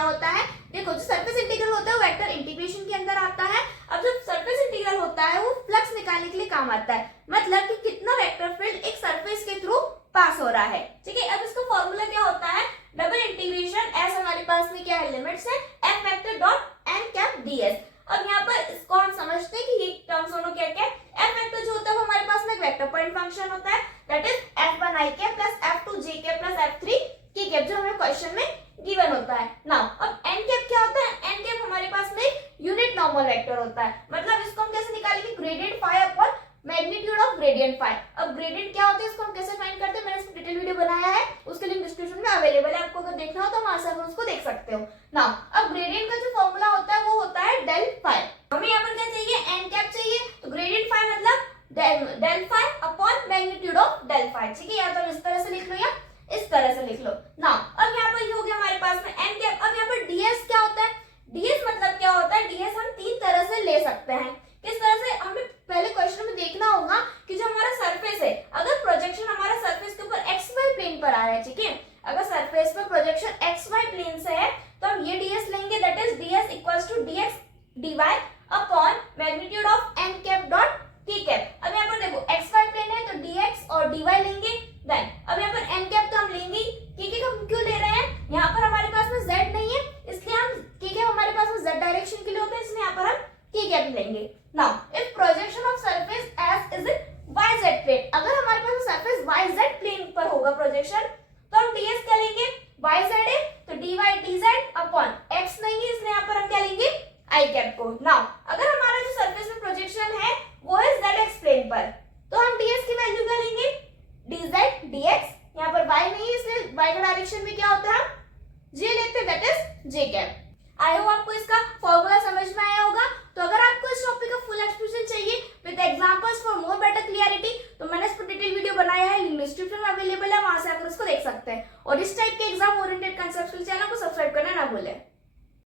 क्या होता है, देखो जो सरफेस इंटीग्रल होता है वो वेक्टर इंटीग्रेशन के अंदर आता है। अब जब सरफेस इंटीग्रल होता है वो फ्लक्स निकालने के लिए काम आता है, मतलब कि कितना वेक्टर फील्ड एक सरफेस के थ्रू पास हो रहा है। ठीक है, अब इसका फॉर्मूला क्या होता है, डबल इंटीग्रेशन एस हमारे पास में क्या है, लिमिट्स है F vector dot N cap DS. अब यहाँ पर इसको हम समझते हैं कि ये टर्म्स दोनों क्या क्या है। एफ वेक्टर जो होता है वो हमारे पास में एक वेक्टर पॉइंट फंक्शन होता है, that is f1 i cap plus f2 j cap plus f3 k cap, जो हमें क्वेश्चन में गिवन होता है। नाउ अब n कैप क्या होता है, n कैप हमारे पास में यूनिट नॉर्मल वेक्टर होता है, मतलब इसको हम कैसे निकालेंगे, gradient phi upon magnitude of gradient phi. अब ग्रेडियंट क्या होता है इसको हम कैसे फाइंड करते हैं, मैंने इस डिटेल वीडियो बनाया है, उसके लिंक डिस्क्रिप्शन में अवेलेबल है, आपको अगर देखना हो तो वहां से आप उसको देख सकते हो। नाउ अब ग्रेडियंट का जो फॉर्मूला होता है वो होता है डेल फाई। हमें यहाँ पर क्या चाहिए, एन कैप चाहिए, तो ग्रेडियंट फाई मतलब del phi upon magnitude of del phi. ठीक है, या तो इस तरह से लिख लो या इस तरह से लिख लो। नाउ अब यहाँ पर ये हो गया हमारे पास में एन कैप। अब यहाँ पर डीएस क्या होता है, डीएस मतलब क्या होता है, डीएस हम तीन तरह से ले सकते हैं। किस तरह से, हमें पहले क्वेश्चन में देखना होगा कि जो हमारा सरफेस है, अगर प्रोजेक्शन हमारा सरफेस के ऊपर एक्स वाई प्लेन पर आ रहा है, ठीक है, अगर सरफेस पर प्रोजेक्शन एक्स वाई प्लेन से है तो हम ये डीएस लेंगे, that is DS equals to DX DY upon magnitude of N cap dot T cap. अब यहाँ पर देखो एक्स वाई प्लेन है तो डीएक्स और डीवाई लेंगे, देन अब यहाँ पर एन कैप तो हम लेंगे, के हम क्यों ले रहे हैं, यहाँ पर हमारे पास में जेड नहीं है इसलिए हम के हमारे पास में जेड डायरेक्शन के लिए होता है, इसलिए यहाँ पर हम के कैप लेंगे। Now if projection of surface S is in Y Z plane, अगर हमारे पास सरफेस वाई जेड प्लेन पर होगा प्रोजेक्शन तो हम डीएस क्या लेंगे, वाई जेड है तो डीवाई डीजेड अपॉन एक्स नहीं है इसलिए यहाँ पर हम क्या लेंगे, आई कैप को। नाउ अगर हमारा जो सरफेस में प्रोजेक्शन है वो है जेड एक्स प्लेन पर, तो हम डीएस की वैल्यू क्या लेंगे, डीजेड डीएक्स, यहाँ पर वाई नहीं है इसलिए वाई का डायरेक्शन में क्या होता है, जे लेते हैं, that is J cap. I hope आपको इसका फॉर्मूला समझ में आया होगा। तो अगर आपको इस टॉपिक का फुल एक्सप्लेनेशन चाहिए with examples for more better clarity तो मैंने इस पर डिटेल वीडियो बनाया है, लिंक डिस्क्रिप्शन में अवेलेबल है, वहां से आकर उसको देख सकते हैं। और इस टाइप के एग्जाम ओरिएंटेड कंसेप्ट चैनल को सब्सक्राइब करना ना भूलें।